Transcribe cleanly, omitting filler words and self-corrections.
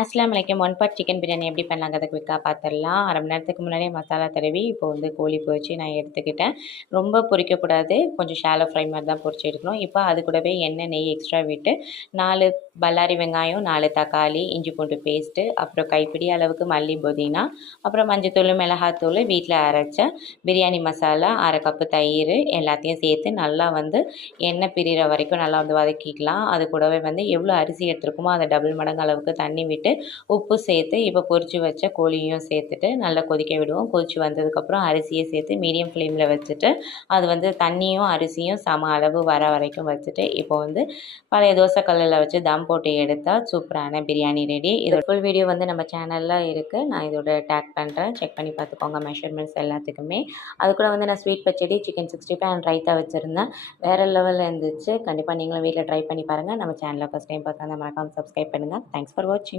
அஸ்ஸலாமு அலைக்கும். One pot chicken biryani எப்படி பண்ணலாங்கிறத குயிக்காக பார்த்துடலாம். அரை மணி நேரத்துக்கு முன்னாடியே மசாலா தடவி இப்போ வந்து கோழி பொரிச்சு நான் எடுத்துக்கிட்டேன். ரொம்ப பொரிக்கக்கூடாது, கொஞ்சம் ஷாலோ ஃப்ரை மாதிரி தான் பொரிச்சு எடுக்கணும். இப்போ அது கூடவே எண்ணெய் நெய் எக்ஸ்ட்ரா விட்டு 4 பல்லாரி வெங்காயம், 4 தக்காளி, இஞ்சி பூண்டு பேஸ்ட்டு, அப்புறம் கைப்பிடி அளவுக்கு மல்லி புதினா, அப்புறம் மஞ்சத்தூள் மிளகாத்தூள், வீட்டில் அரைச்ச பிரியாணி மசாலா, அரை கப்பு தயிர் எல்லாத்தையும் சேர்த்து நல்லா வந்து எண்ணெய் பிரிகிற வரைக்கும் நல்லா வந்து வதக்கிக்கலாம். அது கூடவே வந்து எவ்வளோ அரிசி எடுத்துருக்கோமோ அதை டபுள் மடங்கு அளவுக்கு தண்ணி விட்டு உப்பு சேர்த்து இப்போ பொரிச்சு வச்ச கோழியும் சேர்த்துட்டு நல்லா கொதிக்க விடுவோம். கொதிச்சு வந்ததுக்கப்புறம் அரிசியை சேர்த்து மீடியம் ஃப்ளேமில் வச்சுட்டு அது வந்து தண்ணியும் அரிசியும் சம அளவு வர வரைக்கும் வச்சுட்டு இப்போ வந்து பழைய தோசை கல்லில் வச்சு தம் போட்டு எடுத்தால் சூப்பரான பிரியாணி ரெடி. இதோட ஃபுல் வீடியோ வந்து நம்ம சேனலில் இருக்குது. நான் இதோட டேக் பண்ணுறேன், செக் பண்ணி பார்த்துக்கோங்க மெஷர்மெண்ட்ஸ் எல்லாத்துக்குமே. அது கூட வந்து நான் sweet pachadi, chicken 65 and raita வச்சுருந்தேன். வேறு லெவலில் இருந்துச்சு. கண்டிப்பாக நீங்களும் வீட்டில் ட்ரை பண்ணி பாருங்கள். நம்ம சேனலை ஃபஸ்ட் டைம் பார்த்தா மறக்காமல் சப்ஸ்கிரைப் பண்ணுங்கள். தேங்க்ஸ் ஃபார் வாட்சிங்.